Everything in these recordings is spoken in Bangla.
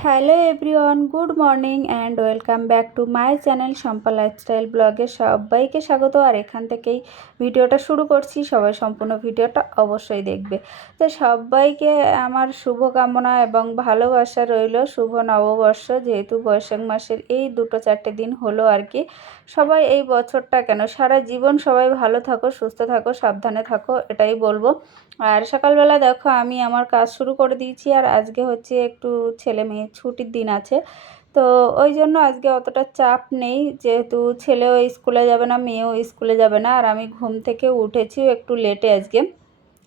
Hello everyone, good morning and welcome back to my channel Shampa lifestyle ব্লগে সবাইকে স্বাগত। আর এখান থেকেই ভিডিওটা শুরু করছি, সবাই সম্পূর্ণ ভিডিওটা অবশ্যই দেখবে। তো সবাইকে আমার শুভকামনা এবং ভালোবাসা রইল। শুভ নববর্ষ, যেহেতু বৈশাখ মাসের এই 2-4 দিন হলো আর কি। সবাই এই বছরটা কেন সারা জীবন সবাই ভালো থাকো, সুস্থ থাকো, সাবধানে থাকো, এটাই বলবো। আর সকালবেলা দেখো আমি আমার কাজ শুরু করে দিয়েছি। আর আজকে হচ্ছে একটু ছেলে মেয়ে ছুটির দিন আছে, তো ওই জন্য আজকে অতটা চাপ নেই, যেহেতু ছেলেও স্কুলে যাবে না, মেয়েও স্কুলে যাবে না। আর আমি ঘুম থেকে উঠেছিও একটু লেটে আজকে।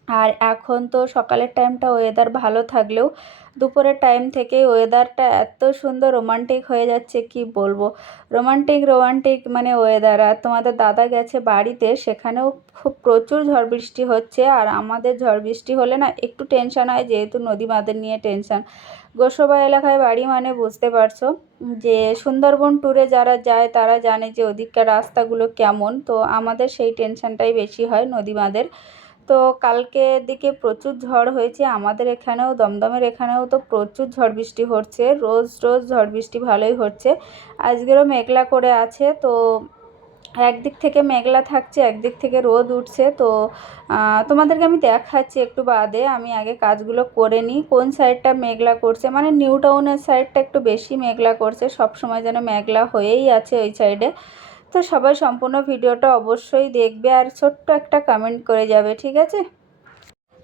আর এখন তো সকালের টাইমটা ওয়েদার ভালো থাকলেও দুপুরের টাইম থেকে ওয়েদারটা এত সুন্দর রোমান্টিক হয়ে যাচ্ছে, কি বলবো। রোমান্টিক রোমান্টিক মানে ওয়েদার। আর তোমাদের দাদা গেছে বাড়িতে, সেখানেও খুব প্রচুর ঝড় বৃষ্টি হচ্ছে। আর আমাদের ঝড় বৃষ্টি হলে না একটু টেনশান হয়, যেহেতু নদী বাঁধের নিয়ে টেনশান। গোসাবা এলাকায় বাড়ি মানে বুঝতে পারছো যে সুন্দরবন ট্যুরে যারা যায় তারা জানে যে ওদিককার রাস্তাগুলো কেমন। তো আমাদের সেই টেনশানটাই বেশি হয় নদী বাঁধের। তো কালকের দিকে প্রচুর ঝড় হয়েছে আমাদের এখানেও, দমদমের এখানেও তো প্রচুর ঝড় বৃষ্টি হচ্ছে, রোজ রোজ ঝড় বৃষ্টি ভালোই হচ্ছে। আজকেরও মেঘলা করে আছে, তো একদিক থেকে মেঘলা থাকছে, একদিক থেকে রোদ উঠছে। তো তোমাদেরকে আমি দেখাচ্ছি একটু বাদে, আমি আগে কাজগুলো করে নিই। কোন সাইডটা মেঘলা করছে, মানে নিউ টাউনের সাইডটা একটু বেশি মেঘলা করছে, সব সময় যেন মেঘলা হয়েই আছে ওই সাইডে। তো সবাই সম্পূর্ণ ভিডিওটা অবশ্যই দেখবে আর ছোট্ট একটা কমেন্ট করে যাবে, ঠিক আছে।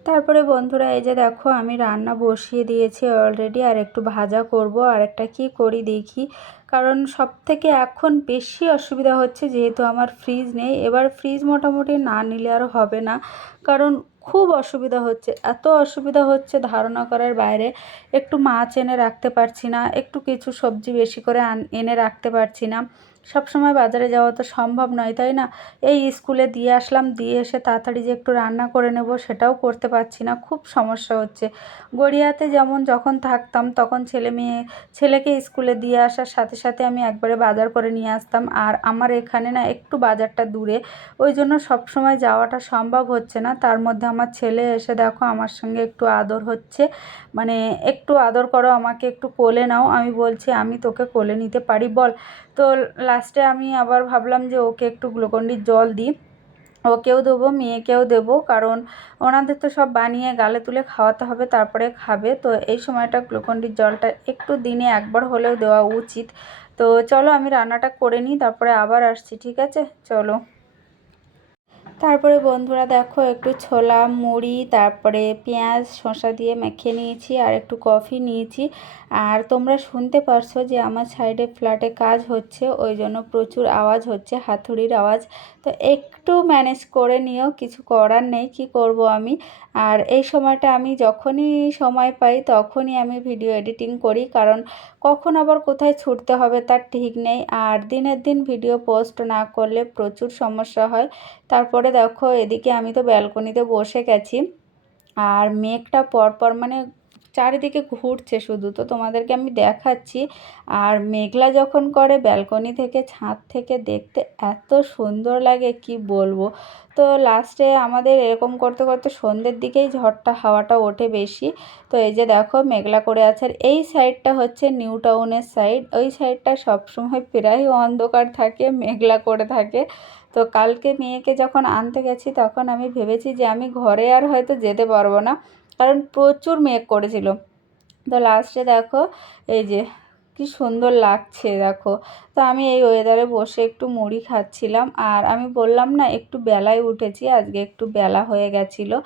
তারপরে বন্ধুরা এই যে দেখো আমি রান্না বসিয়ে দিয়েছি অলরেডি, আর একটু ভাজা করব, আর একটা কি করি দেখি। কারণ সব থেকে এখন বেশি অসুবিধা হচ্ছে, যেহেতু আমার ফ্রিজ নেই। এবার ফ্রিজ মোটামুটি না নিলে আর হবে না, কারণ খুব অসুবিধা হচ্ছে, এত অসুবিধা হচ্ছে ধারণা করার বাইরে। একটু মাছ এনে রাখতে পারছি না, একটু কিছু সবজি বেশি করে এনে রাখতে পারছি না। সব সময় বাজারে যাওয়া তো সম্ভব নয়, তাই না। এই স্কুলে দিয়ে আসলাম, দিয়ে এসে তাড়াতাড়ি যে একটু রান্না করে নেব সেটাও করতে পারছি না, খুব সমস্যা হচ্ছে। গড়িয়াতে যেমন যখন থাকতাম তখন ছেলেকে স্কুলে দিয়ে আসার সাথে সাথে আমি একবারে বাজার করে নিয়ে আসতাম। আর আমার এখানে না একটু বাজারটা দূরে, ওই জন্য সব সময় যাওয়াটা সম্ভব হচ্ছে না। তার মধ্যে আমার ছেলে এসে দেখো আমার সঙ্গে একটু আদর হচ্ছে, মানে একটু আদর করো আমাকে, একটু কোলে নাও। আমি বলছি আমি তোকে কোলে নিতে পারি বল। তো লাস্টে আমি আবার ভাবলাম যে ওকে একটু গ্লুকন্ডির জল দিই, ওকেও দেবো মেয়েকেও দেবো, কারণ ওনাদের তো সব বানিয়ে গালে তুলে খাওয়াতে হবে, তারপরে খাবে। তো এই সময়টা গ্লুকন্ডির জলটা একটু দিনে একবার হলেও দেওয়া উচিত। তো চলো আমি রান্নাটা করে নিই, তারপরে আবার আসছি, ঠিক আছে, চলো। তারপরে বন্ধুরা দেখো একটু ছোলা মুড়ি তারপরে পেঁয়াজ শসা দিয়ে মেখে নিয়েছি, আর একটু কফি নিয়েছি। আর তোমরা শুনতে পারছো যে আমার সাইডে ফ্ল্যাটে কাজ হচ্ছে, ওই জন্য প্রচুর আওয়াজ হচ্ছে, হাতুড়ির আওয়াজ। তো একটু ম্যানেজ করে নিও, কিছু করার নেই, কি করব আমি। আর এই সময়টা আমি যখনই সময় পাই তখনই আমি ভিডিও এডিটিং করি, কারণ কখন আবার কোথায় ছুটতে হবে তার ঠিক নেই। আর দিনের দিন ভিডিও পোস্ট না করলে প্রচুর সমস্যা হয়। তারপরে দেখো এদিকে আমি তো ব্যালকনিতে বসে গেছি, আর মেঘটা পরপর মানে চারিদিকে ঘুরছে শুধু, তো তোমাদেরকে আমি দেখাচ্ছি। আর মেঘলা যখন করে ব্যালকনি থেকে ছাদ থেকে দেখতে এত সুন্দর লাগে, কি বলবো। তো লাস্টে আমাদের এরকম করতে করতে সন্ধ্যের দিকেই ঝড়টা হাওয়াটা ওঠে বেশি। তো এই যে দেখো মেঘলা করে আছে, আর এই সাইডটা হচ্ছে নিউ টাউনের সাইড, ওই সাইডটা সবসময় প্রায় অন্ধকার থাকে, মেঘলা করে থাকে। তো কালকে মেয়েকে যখন আনতে গেছি তখন আমি ভেবেছি যে আমি ঘরে আর হয়তো যেতে পারবো না, কারণ প্রচুর মেঘ করেছিল। তো লাস্টে দেখো এই যে কি সুন্দর লাগছে দেখো। তো আমি এই ওয়েদারে বসে একটু মুড়ি খাচ্ছিলাম, আর আমি বললাম না একটু বেলায় উঠেছি, আজকে একটু বেলা হয়ে গেছিলো।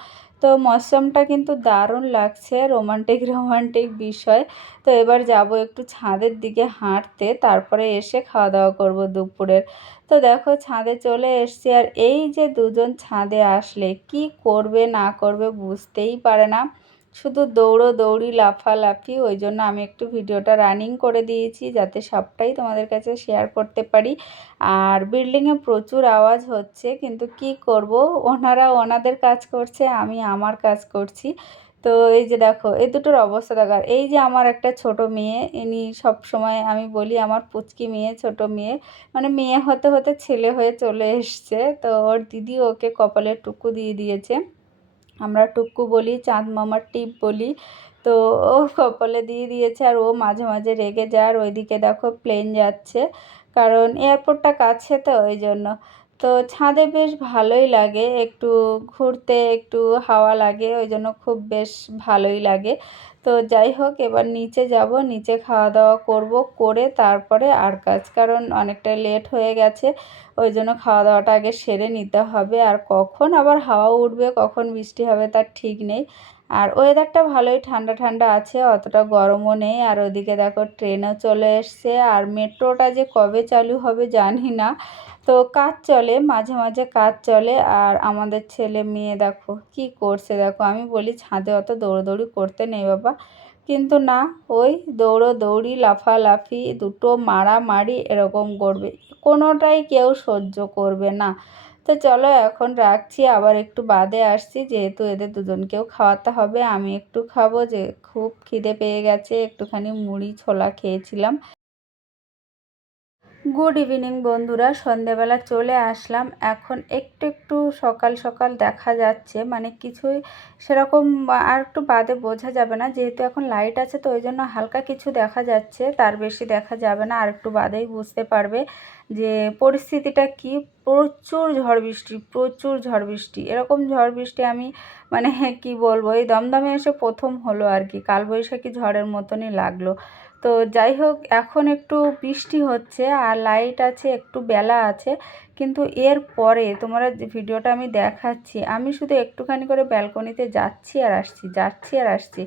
তো মৌসুমটা কিন্তু দারুণ লাগছে, রোমান্টিক রোমান্টিক বিষয়। তো এবার যাব একটু ছাদের দিকে হাঁটতে, তারপরে এসে খাওয়া দাওয়া করব দুপুরের। তো দেখো ছাদে চলে এসছি, আর এই যে দুজন ছাদে আসলে কি করবে না করবে বুঝতেই পারে না, শুধু দৌড়োদৌড়ি লাফালাফি। ওই জন্য আমি একটু ভিডিওটা রানিং করে দিয়েছি, যাতে সবটাই তোমাদের কাছে শেয়ার করতে পারি। আর বিল্ডিংয়ে প্রচুর আওয়াজ হচ্ছে, কিন্তু কি করব, ওনারা ওনাদের কাজ করছে, আমি আমার কাজ করছি। তো এই যে দেখো এই দুটোর অবস্থা দেখার, এই যে আমার একটা ছোট মেয়ে, ইনি সব সময় আমি বলি আমার পুচকি মেয়ে, ছোট মেয়ে, মানে মেয়ে হতে হতে ছেলে হয়ে চলে এসছে। তো ওর দিদি ওকে কপালে টুকু দিয়ে দিয়েছে, আমরা টুকু বলি, চাঁদ মামার টিপ বলি। তো ও কপালে দিয়ে দিয়েছে, আর ও মাঝে মাঝে রেগে যায়। আর ওইদিকে দেখো প্লেন যাচ্ছে, কারণ এয়ারপোর্টটা কাছে তো ওই জন্য। তো ছাদে বেশ ভালোই লাগে, একটু ঘুরতে একটু হাওয়া লাগে, ওই জন্য খুব বেশ ভালোই লাগে। তো যাই হোক, এবার নিচে যাব, নিচে খাওয়া দাওয়া করব, করে তারপরে আর কাজ, কারণ অনেকটা লেট হয়ে গেছে। ওই জন্য খাওয়া দাওয়াটা আগে সেরে নিতে হবে। আর কখন আবার হাওয়া উঠবে, কখন বৃষ্টি হবে তার ঠিক নেই। আর ওয়েদারটা ভালোই ঠান্ডা ঠান্ডা আছে, অতটা গরমও নেই। আর ওদিকে দেখো ট্রেনও চলে এসছে, আর মেট্রোটা যে কবে চালু হবে জানি না। তো কাজ চলে, মাঝে মাঝে কাজ চলে। আর আমাদের ছেলে মেয়ে দেখো কি করছে, দেখো আমি বলি ছাদে অত দৌড়োদৌড়ি করতে নেই বাবা, কিন্তু না, ওই দৌড়োদৌড়ি লাফালাফি দুটো মারামারি এরকম করবে, কোনোটাই কেউ সহ্য করবে না। তো চলো এখন রাখছি, আবার একটু বাদে আসছি, যেহেতু এদের দুজনকেও খাওয়াতে হবে, আমি একটু খাবো, যে খুব খিদে পেয়ে গেছে, একটুখানি মুড়ি ছোলা খেয়েছিলাম। গুড ইভিনিং বন্ধুরা, সন্ধেবেলা চলে আসলাম। এখন একটু একটু সকাল সকাল দেখা যাচ্ছে, মানে কিছুই সেরকম আর একটু বাদে বোঝা যাবে না, যেহেতু এখন লাইট আছে তো ওই জন্য হালকা কিছু দেখা যাচ্ছে, তার বেশি দেখা যাবে না। আর একটু বাদেই বুঝতে পারবে যে পরিস্থিতিটা কি। প্রচুর ঝড় বৃষ্টি, প্রচুর ঝড় বৃষ্টি, এরকম ঝড় বৃষ্টি আমি মানে কি বলবো, এই দমদমে এসে প্রথম হলো আর কি, কালবৈশাখী ঝড়ের মতনই লাগলো। তো যাই হোক, এখন একটু বৃষ্টি হচ্ছে আর লাইট আছে, একটু বেলা আছে, কিন্তু এর পরে তোমরা যে ভিডিওটা আমি দেখাচ্ছি, আমি শুধু একটুখানি করে ব্যালকনিতে যাচ্ছি আর আসছি, যাচ্ছি আর আসছি,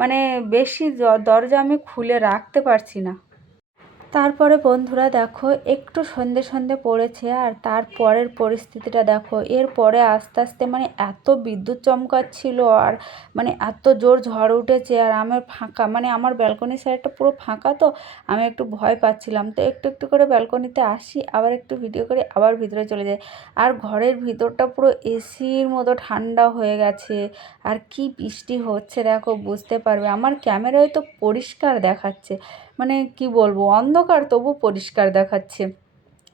মানে বেশি দরজা আমি খুলে রাখতে পারছি না। তারপরে বন্ধুরা দেখো একটু সন্ধে সন্ধে পড়েছে, আর তারপরের পরিস্থিতিটা দেখো, এরপরে আস্তে আস্তে মানে এত বিদ্যুৎ চমকাচ্ছিল, আর মানে এত জোর ঝড় উঠেছে, আর আমার ফাঁকা, মানে আমার ব্যালকনি সাইডটা পুরো ফাঁকা, তো আমি একটু ভয় পাচ্ছিলাম। তো একটু একটু করে ব্যালকনিতে আসি, আবার একটু ভিডিও করে আবার ভিতরে চলে যাই। আর ঘরের ভিতরটা পুরো এসির মতো ঠান্ডা হয়ে গেছে। আর কি বৃষ্টি হচ্ছে দেখো, বুঝতে পারবে, আমার ক্যামেরায় তো পরিষ্কার দেখাচ্ছে, মানে কি বলবো, অন্ধকার তবু পরিষ্কার দেখাচ্ছে।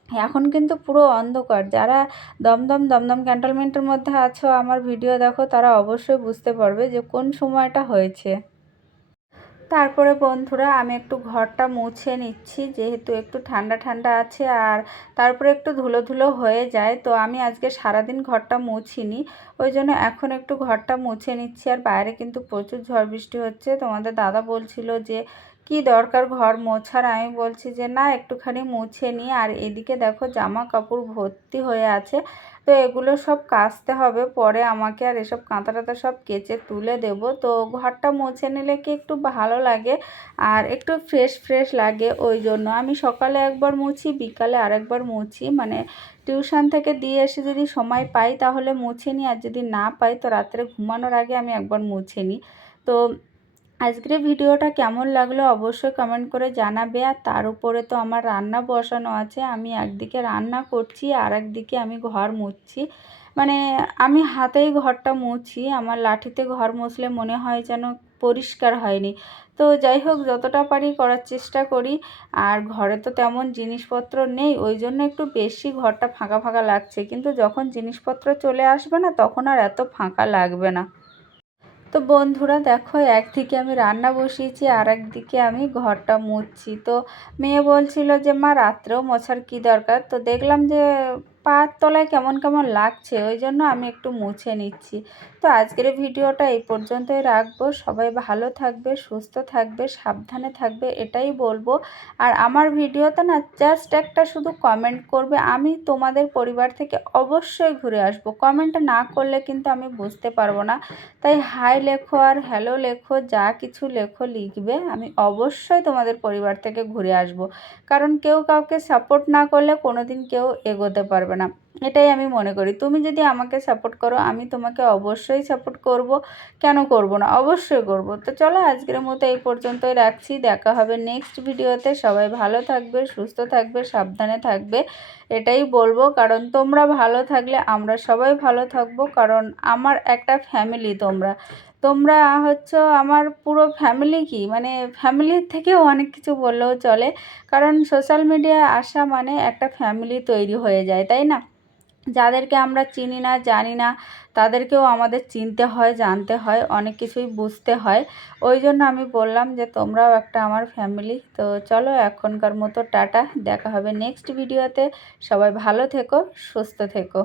এখন কিন্তু পুরো অন্ধকার। যারা দমদম ক্যান্টনমেন্টের মধ্যে আছো, আমার ভিডিও দেখো, তারা অবশ্যই বুঝতে পারবে যে কোন সময়টা হয়েছে। তারপরে বন্ধুরা আমি একটু ঘরটা মুছে নিচ্ছি, যেহেতু একটু ঠান্ডা ঠান্ডা আছে, আর তারপরে একটু ধুলো ধুলো হয়ে যায়, তো আমি আজকে সারাদিন ঘরটা মুছিনি, ওই জন্য এখন একটু ঘরটা মুছে নিচ্ছি। আর বাইরে কিন্তু প্রচুর ঝড় বৃষ্টি হচ্ছে, তোমাদের দাদা বলছিল যে কি দরকার ঘর মোছার, আমি বলছি যে না, একটুখানি মুছে নিই। আর এদিকে দেখো জামা কাপড় ভর্তি হয়ে আছে, তো এগুলো সব কাচতে হবে পরে আমাকে, আর এসব কাঁথা টাথা সব কেচে তুলে দেব। তো ঘরটা মুছে নিলে কি একটু ভালো লাগে, আর একটু ফ্রেশ ফ্রেশ লাগে, ওই জন্য আমি সকালে একবার মুছি, বিকালে আরেকবার মুছি, মানে টিউশন থেকে দিয়ে এসে যদি সময় পাই তাহলে মুছে নিই, আর যদি না পাই তো রাত্রে ঘুমানোর আগে আমি একবার মুছে নিই। তো আজকের ভিডিওটা কেমন লাগলো অবশ্যই কমেন্ট করে জানাবে। আর তার উপরে তো আমার রান্না বসানো আছে, আমি একদিকে রান্না করছি আর একদিকে আমি ঘর মুছছি, মানে আমি হাতেই ঘরটা মুছি, আমার লাঠিতে ঘর মুছলে মনে হয় যেন পরিষ্কার হয়নি। তো যাই হোক, যতটা পারি করার চেষ্টা করি। আর ঘরে তো তেমন জিনিসপত্র নেই, ওই জন্য একটু বেশি ঘরটা ফাঁকা ফাঁকা লাগছে, কিন্তু যখন জিনিসপত্র চলে আসবে না তখন আর এত ফাঁকা লাগবে না। তো বন্ধুরা দেখো, একদিকে আমি রান্না বসিয়েছি আর একদিকে আমি ঘরটা মুছছি। তো মেয়ে বলছিল যে মা রাত্রেও মোছার কী দরকার, তো দেখলাম যে পায়ের তলায় কেমন কেমন লাগছে, ওই জন্য আমি একটু মুছে নিচ্ছি। তো আজকের ভিডিওটা এই পর্যন্তই রাখবো। সবাই ভালো থাকবে, সুস্থ থাকবে, সাবধানে থাকবে, এটাই বলবো। আর আমার ভিডিওতে না জাস্ট একটা শুধু কমেন্ট করবে, আমি তোমাদের পরিবার থেকে অবশ্যই ঘুরে আসবো। কমেন্ট না করলে কিন্তু আমি বুঝতে পারবো না, তাই হাই লেখো আর হ্যালো লেখো, যা কিছু লেখো লিখবে, আমি অবশ্যই তোমাদের পরিবার থেকে ঘুরে আসব। কারণ কেউ কাউকে সাপোর্ট না করলে কোনো দিন কেউ এগোতে পারবে না, এটাই আমি মনে করি। তুমি যদি আমাকে সাপোর্ট করো, আমি তোমাকে অবশ্যই সাপোর্ট করব, কেন করব না, অবশ্যই করব। তো চলো আজকের মতো এই পর্যন্তই রাখছি, দেখা হবে নেক্সট ভিডিওতে। সবাই ভালো থাকবে, সুস্থ থাকবে, সাবধানে থাকবে, এটাই বলবো। কারণ তোমরা ভালো থাকলে আমরা সবাই ভালো থাকবো, কারণ আমার একটা ফ্যামিলি, তোমরা তোমরা হচ্ছে আমার পুরো ফ্যামিলি, কি মানে ফ্যামিলির থেকেও অনেক কিছু বললেও চলে, কারণ সোশ্যাল মিডিয়ায় আসা মানে একটা ফ্যামিলি তৈরি হয়ে যায়, তাই না? যাদেরকে আমরা চিনি না জানি না তাদেরকেও আমাদের চিনতে হয়, জানতে হয়, অনেক কিছুই বুঝতে হয়। ওই জন্য আমি বললাম যে তোমরাও একটা আমার ফ্যামিলি। তো চলো এখনকার মতো টাটা, দেখা হবে নেক্সট ভিডিওতে। সবাই ভালো থেকো, সুস্থ থেকো।